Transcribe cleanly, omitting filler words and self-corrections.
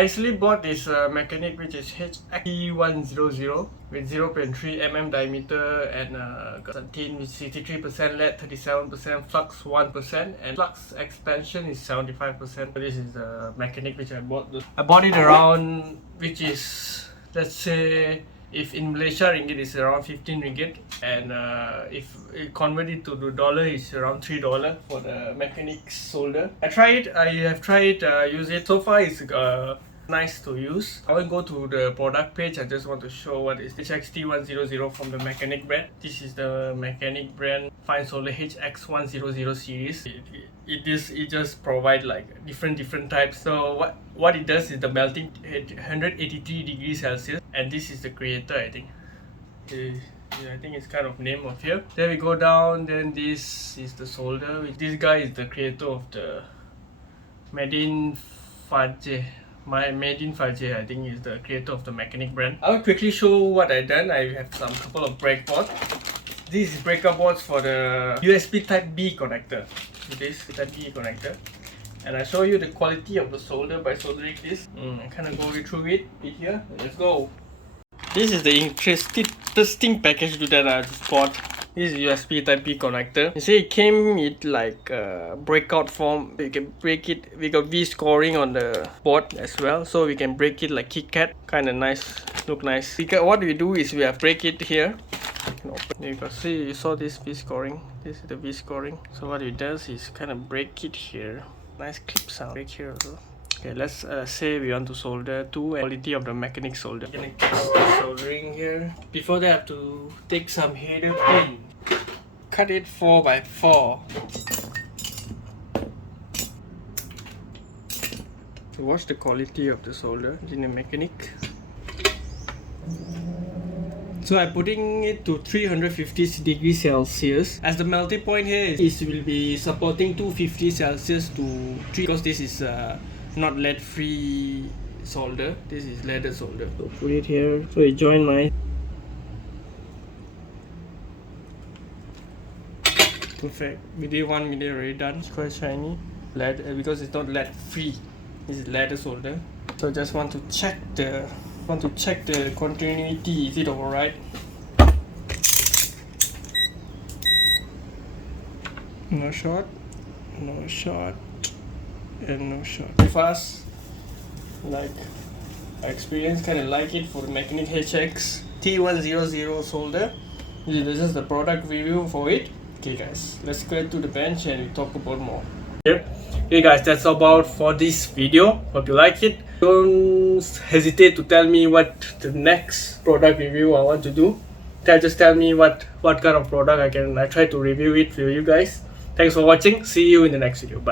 I actually bought this mechanic which is T100 with 0.3 mm diameter and tin with 63% lead, 37% flux, 1%, and flux expansion is 75%. So this is the mechanic which I bought. I bought it around, which is, let's say, if in Malaysia ringgit is around 15 ringgit, and if it converted to the dollar is around $3 for the mechanic solder. I have tried use it. So far it's nice to use. I won't go to the product page. I just want to show what is HX-T100 from the mechanic brand. This is the mechanic brand fine solder HX-100 series. It just provide like different types. So what it does is the melting at 183 degrees Celsius, and this is the creator, I think. I think it's kind of name of here. Then we go down, then this is the solder. This guy is the creator of the Made in Fajr, I think, is the creator of the mechanic brand. I will quickly show what I done. I have some couple of break boards. This is breaker boards for the USB Type B connector. This Type B connector, and I show you the quality of the solder by soldering this. I kind of go through it here. Let's go. This is the interesting package that I just bought. This is USB Type B connector. You see it came with like breakout form. You can break it. We got V scoring on the board as well, so we can break it like KitKat. Kind of nice, look nice. What we do is we have break it here. You can see, you saw this V scoring. This is the V scoring. So what it does is kind of break it here. Nice clip sound. Break here also. Okay, let's say we want to solder to quality of the mechanic solder. I'm gonna get soldering here. Before that, I have to take some header pin. Cut it 4x4. To watch the quality of the solder in the mechanic. So I'm putting it to 350 degrees Celsius. As the melting point here will be supporting 250 Celsius to 3, because this is not lead free solder. This is leaded solder. So put it here. So I join my. Perfect. We did 1 minute already done. It's quite shiny. Lead because it's not lead free. This is leaded solder. So just want to check the continuity. Is it alright? No short, no short, and no short. Fast. Like I experienced, kind of like it for the mechanic HX T100 solder. This is the product review for it. Okay guys, let's go to the bench and we talk about more. Here. Okay guys, that's about for this video. Hope you like it. Don't hesitate to tell me what the next product review I want to do. Just tell me what kind of product I try to review it for you guys. Thanks for watching. See you in the next video. Bye.